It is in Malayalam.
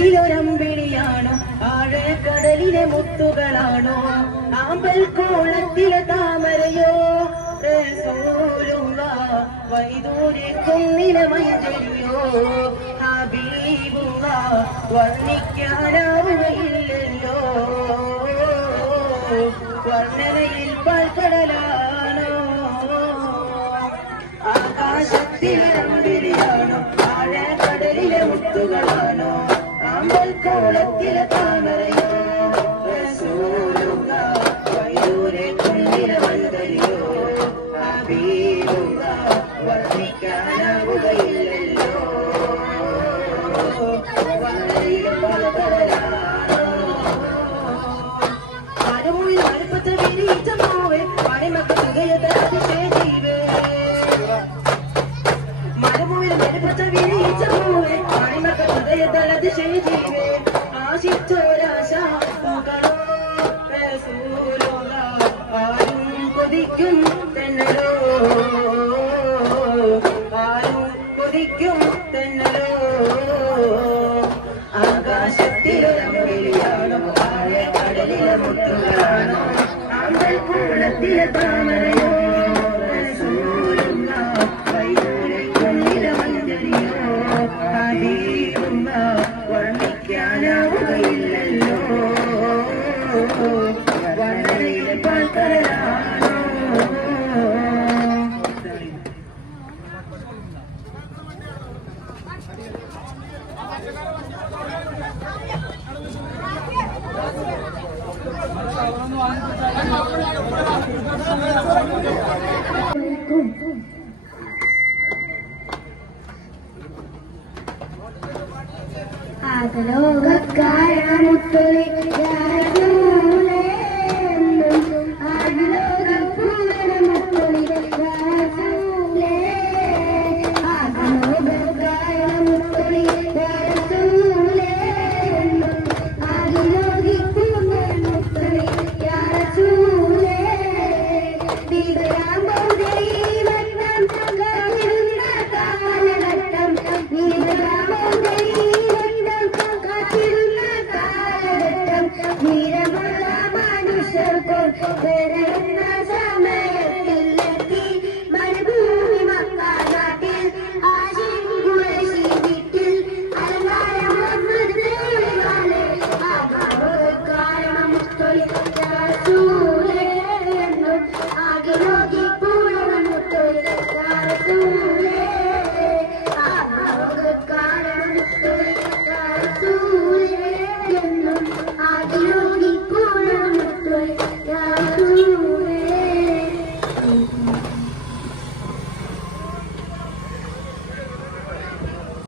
ആകാശത്തിലൊരമ്പിളിയാണോ ആഴക്കടലിലെ മുത്തുകളാണോ ആമ്പൽ കോളത്തിലെ താമരയോ റസൂലുള്ളാഹ് വൈദൂര്യ കുന്നിലെ മഞ്ചരിയോ ഹബീബുള്ളാഹ് വർണ്ണിക്കാനാവുകയില്ലല്ലോ വർണ്ണനയിൽ പാൽക്കടലാണോ ആകാശത്തിലെ അമ്പിളിയാണോ ആഴക്കടലിലെ മുത്തുകളാണോ ആമ്പൽ കോളത്തിലെ താമരയോ റസൂലുള്ളാഹ് വൈദൂര്യ കുന്നിലെ മഞ്ചരിയോ ഹബീബുള്ളാഹ് വർണ്ണിക്കാനാവുകയില്ലല്ലോ വർണ്ണനയിൽ പാൽക്കടലാണോ മരുഭൂമിയിൽ മരുപ്പച്ച വിരിയിച്ച മാവേ പണിമക്ക തുകയുടെ അതിശേഷീവേ മരുഭൂമിയിൽ മരുപ്പച്ച വിരിയിച്ച മാവേ പണിമക്ക തുകയുടെ അതിശേഷീവേ ആശിച്ചോരാശ പൂക്കളോ റസൂലുള്ളാഹ് ആരും കൊതിക്കും തെന്നലോ ആരും കൊതിക്കും തെന്നലോ ആകാശത്തിലൊരമ്പിളിയാണോ ആഴക്കടലിലെ മുത്തുകളാണോ ആമ്പൽ കോളത്തിലെ താമരയോ റസൂലുള്ളാഹ് വൈദൂര്യ കുന്നിലെ മഞ്ചരിയോ ഹബീബുള്ളാഹ് വർണ്ണിക്കാനാവുകയില്ലല്ലോ വർണ്ണനയിലെ പാൽക്കടലാണോ ആകലോകക്കാരമുത്തൊളി